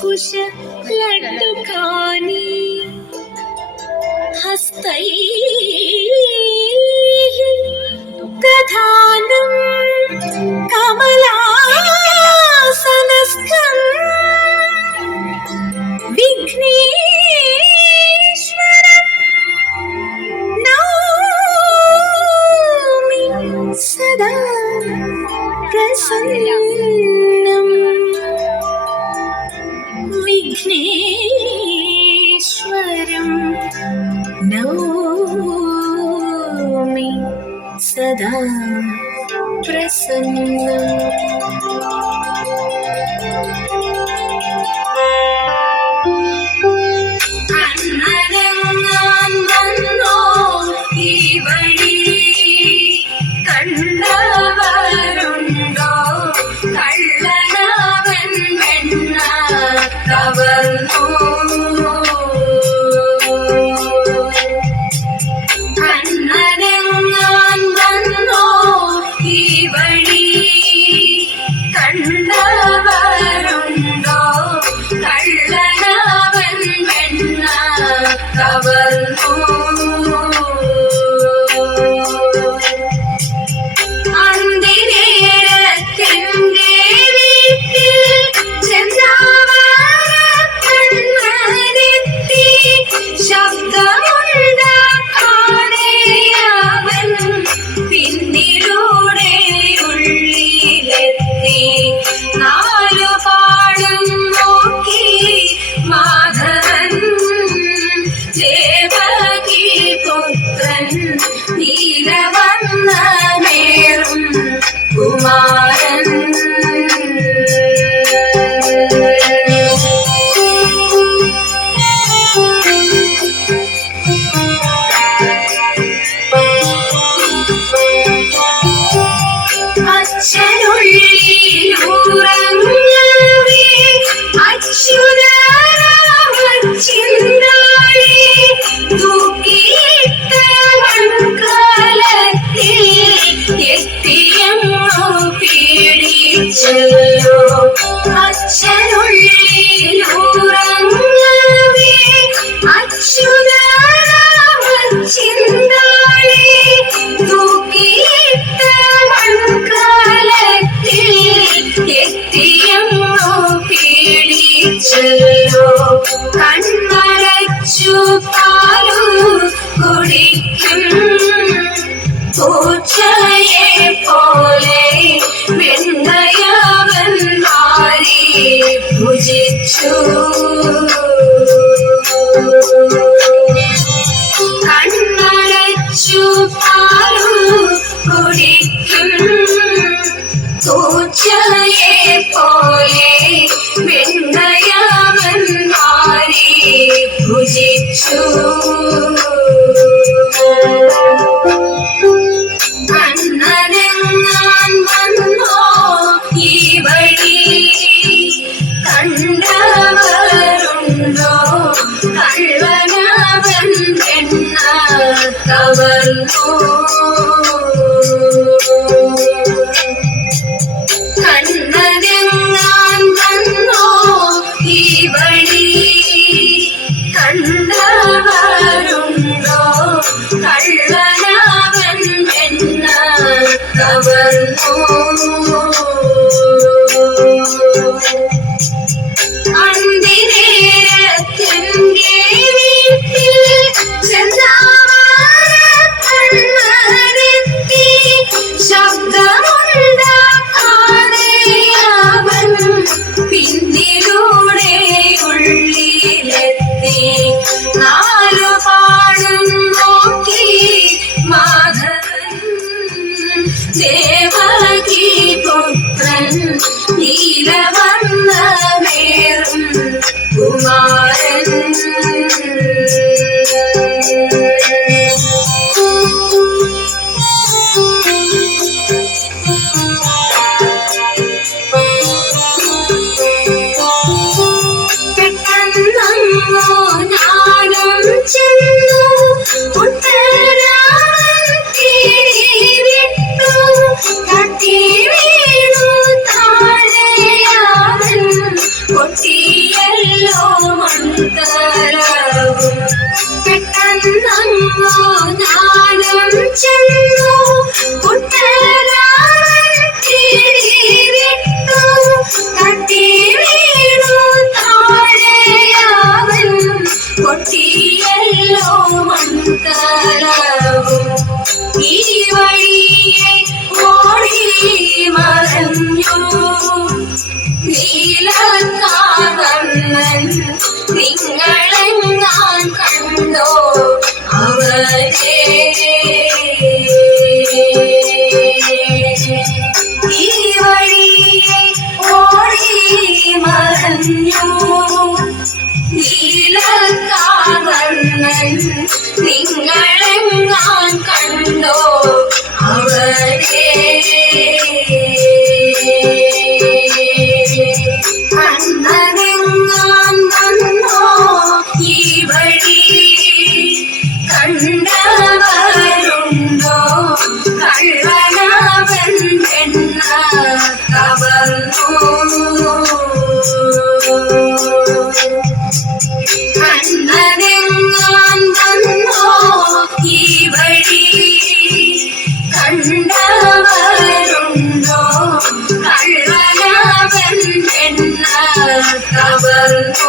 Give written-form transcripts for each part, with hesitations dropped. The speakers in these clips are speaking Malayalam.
कुश लड्डुकानि हस्तैः दधानं कमलासनस्थं विघ्नेश्वरं नौमि सदा प्रसन्नम्। विघ्नेश्वरं नौमि सदा प्रसन्नम्। അന്നരങ്ങാൻ വന്നോ ഈ വഴി കണ്ടവരുണ്ടോ കള്ളനവൻ വെണ്ണ കവർന്നു. അന്നരങ്ങാൻ വന്നോ ഈ വഴി കണ്ടവരുണ്ടോ കള്ളനവൻ വെണ്ണ കവർന്നു. അന്തിനേരത്തിൻ്റെ വീട്ടിൽ ചെന്നവരെത്തി ശബ്ദമുണ്ടാക്കാതെ അവൻ പിന്നിലൂടെ ഉള്ളിലെത്തി. നാലുപാടും നോക്കി മാധവൻ ദേവകി പുത്രൻ നീലവർണ്ണമേറും കുമാരൻ. അച്ഛനുള്ളിലുറങ്ങവേ അച്യുതരാമച്ചിന്താഴി തൂക്കിയിട്ട മൺകലത്തിൽ എത്തിയെന്നു പീഡിച്ചല്ലോ. അച്ഛനുള്ളിലുറങ്ങവേ അച്യുതരാമച്ചിന്താഴി തൂക്കിയിട്ട മൺകലത്തിൽ എത്തിയെന്നു പീഡിച്ചല്ലോ. കണ്ണടച്ചു പാലു കുടിക്കും പൂച്ചയെ പോലെ വെണ്ണയവൻ മാറി ഭുജിച്ചു. കണ്ണടച്ചു പാലു കുടിക്കും പൂച്ചയെ പോലെ വെണ്ണയവൻ മാറി ഭുജിച്ചു. അന്നരങ്ങാൻ വന്നോ ഈ വഴി കണ്ടവരുണ്ടോ കള്ളനവൻ വെണ്ണ കവർന്നു. കണ്ണരങ്ങാൻ വന്നോ ഈ വഴി കണ്ടവരുണ്ടോ കള്ളനവൻ വെണ്ണ കവർന്നു. അന്തിനേരത്തിൻ്റെ വീട്ടിൽ ചെന്നവരെത്തി മന്ത്രവും പെട്ടെന്നങ്ങോ ഞാനും ചെന്നു കുട്ടരാൻ തിരിവിട്ടു തട്ടി വീണു താഴെയാവൻ പൊട്ടിയല്ലോ മന്ത്രവും ഈ വഴിയെ ഓടി മറഞ്ഞു നീലക്കാർവർണ്ണൻ നിങ്ങളെങ്ങാൻ കണ്ടോ അവരെ ഈ വഴിയെ ഓടി മറഞ്ഞു നീലക്കാർവർണ്ണൻ നിങ്ങളെങ്ങാൻ കണ്ടോ അവരെ കണ്ണനെങ്ങാൻ വന്നോ ഈ വഴി കണ്ടവരുണ്ടോ കള്ളനവൻ എണ്ണ കവർന്നു കണ്ണനെങ്ങാൻ വന്നോ ഈ വഴി കണ്ടവരുണ്ടോ കള്ളനവൻ എണ്ണ കവർന്നു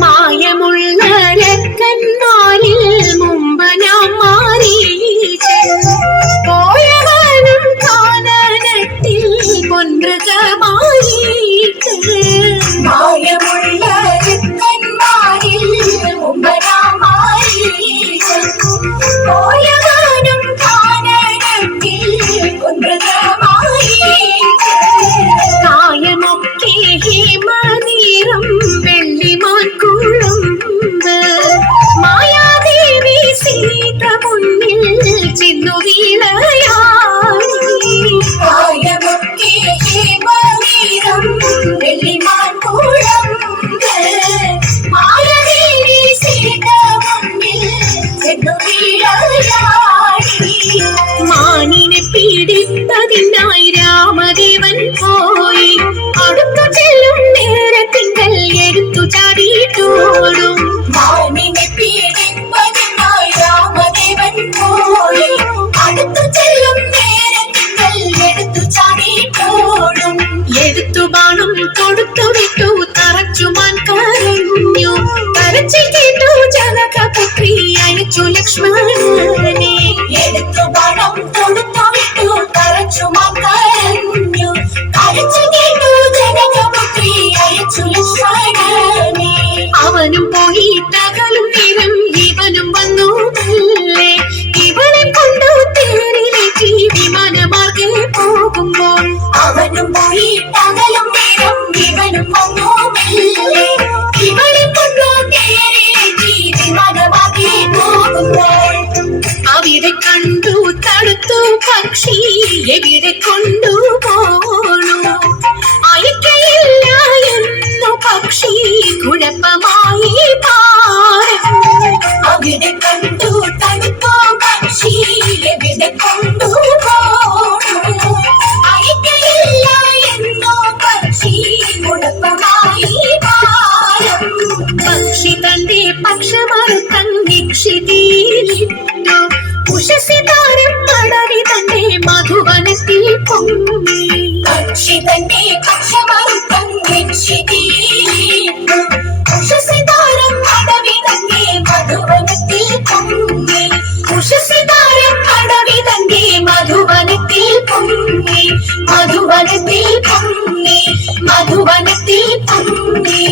മായമുള്ള രക്കന്മാരിൽ മുമ്പ് ഞാൻ മാറി പോയവനും കാനനത്തിൽ പൊൻമൃഗമായിട്ട് മായമുള്ള രക്കന്മാരിൽ മുമ്പ് ഞാൻ മാറി പോയവനും കാനനത്തിൽ പൊൻമൃഗമായി കായമൊക്കെ ഹിമനീറും വെള്ളിമാൻ കുഴുമ്പ് മായാദേവി സീത മുന്നിൽ ചെന്നു വീളയാടി കായമൊക്കെ ഹിമനീറും വെള്ളിമാൻ കുഴമ്പ് മായദേവി സീത മുന്നിൽ ചെന്നു വീഴയാടി മാനിനെ പീഡിപ്പതിനായി രാമദേവൻ പോയി അടുത്ത ചെല്ലും നേരത്തിങ്കൽ എടുത്തു ചാടിയിട്ടോടും മാനിനെ പീഡിപ്പതിനായി രാമദേവൻ പോയി അടുത്തു ചെല്ലും നേരത്തിങ്കൽ എടുത്തു ചാടിയിട്ടോടും എടുത്തു ബാണം കൊടുത്തു വിട്ടു തറച്ചുമാൻ കരഞ്ഞു കരച്ചിൽ കേട്ടു ജനകപുത്രി അയച്ചു ലക്ഷ്മണനെ എടുത്തു പണം കൊടുത്തു വിട്ടു തറച്ചുമാൻ കരഞ്ഞു കരച്ചു കേട്ടു ജനകപുത്രി അയച്ചു ലക്ഷ്മണനെ അവനും പോയി തകലും നേരം ഇവനും വന്നു നല്ലേ ഇവനെ കൊണ്ടു തേരിലേറ്റി വിമാനമാർഗെ പോകുമ്പോൾ അവനും പോയി തകലും നേരം ഇവനും വന്നു മെല്ലെ ഇവനെ കൊണ്ടു തേരിലേറ്റി വിമാനമാകെ പോകുമ്പോൾ അവിടെ കണ്ടു തടുത്തു പക്ഷി എവിടെ കൊണ്ടുപോണു അയക്കയില്ല എന്നു പക്ഷി കുഴപ്പമായി പാരം അവിടെ കണ്ടു തടുത്തു പക്ഷി എവിടെ കൊണ്ടുപോണു അയക്കയില്ല എന്നോ പക്ഷി കുഴപ്പമായി പാരം പക്ഷി തന്റെ പക്ഷമറുത്തൻ നിക്ഷിതിയിലിട്ടു ഉഷസി താരം മടവി തന്റെ മധുവനത്തിൽ പൊങ്ങി പക്ഷി തന്റെ പക്ഷമറുത്തൻ നിക്ഷിതിയിലിട്ടു ഉഷസിതാരം അടവി തന്റെ മധുവനത്തിൽ പൊങ്ങി ഉഷസിതാരം അടവി തന്റെ മധുവനത്തിൽ പൊങ്ങി മധുവനത്തിൽ പൊങ്ങി മധുവനത്തിൽ പൊങ്ങി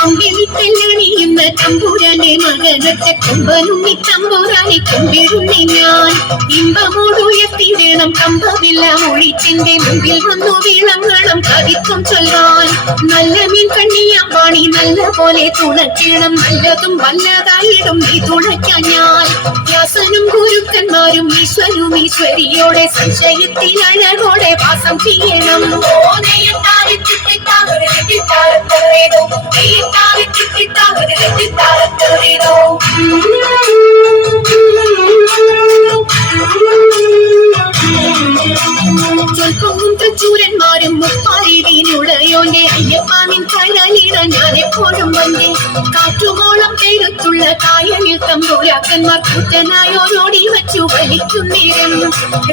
അമ്പിൽ പെല്ലണിയുന്ന തമ്പുരാന്റെ മകനൊറ്റ കൊമ്പനുണ്ണി തമ്പുരാനെ കൊണ്ടിരുന്നി ഞാൻ ഇമ്പമോടുയർത്തി വേണം കമ്പമില്ല ഒഴിച്ചെന്റെ മുമ്പിൽ വന്നു വീളങ്ങളും കവിത്വം ചൊല്ലാൻ നല്ല മീൻ കണ്ണിയാം വാണി നല്ല പോലെ തുണയ്ക്കണം നല്ലതും വല്ലതായിടും നീ തുണയ്ക്കാൻ ഞാൻ വ്യാസനും ഗുരുക്കന്മാരും ഈശ്വരും ഈശ്വരിയോടെ സംശയത്തിൽ അഴകോടെ വാസം ചെയ്യണം ഓനയെ താരിച്ചിട്ട് താങ്കളുടെ നെയ്യിട്ടാവി ചിട്ടിത്താവതി നെറ്റിത്താരത്തോടിടോ ചൊൽപ്പൊങ്ങും തച്ചൂരന്മാരും മുപ്പാരിടീനുടയോന്റെ അയ്യപ്പാനിൻ കഴലിട ഞാൻ എപ്പോഴും വന്നേ കാറ്റുമോളം പേരത്തുള്ള കായലിൽ തമ്പുരാക്കന്മാർ കൂറ്റനായോരോടി വച്ചു വലിക്കും നേരം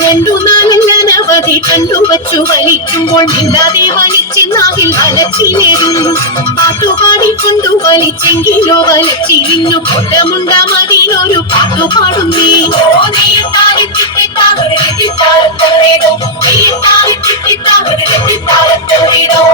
2 4 അനവധി കണ്ടുവച്ചു വലിക്കുമ്പോൾ മിണ്ടാതെ വലിച്ചെന്നാവിൽ വലച്ചിലേറും പാട്ടുപാടിക്കൊണ്ടു വലിച്ചെങ്കിലോ വലിച്ചിരിഞ്ഞു കൊട്ടമുണ്ടാമതിലൊരു പാട്ടുപാടുന്നേ നെയ്യിട്ടാവി ചിട്ടിത്താവതി നെറ്റിത്താരത്തോടിടോ നെയ്യിട്ടാവി ചിട്ടിത്താവതി നെറ്റിത്താരത്തോടിടോ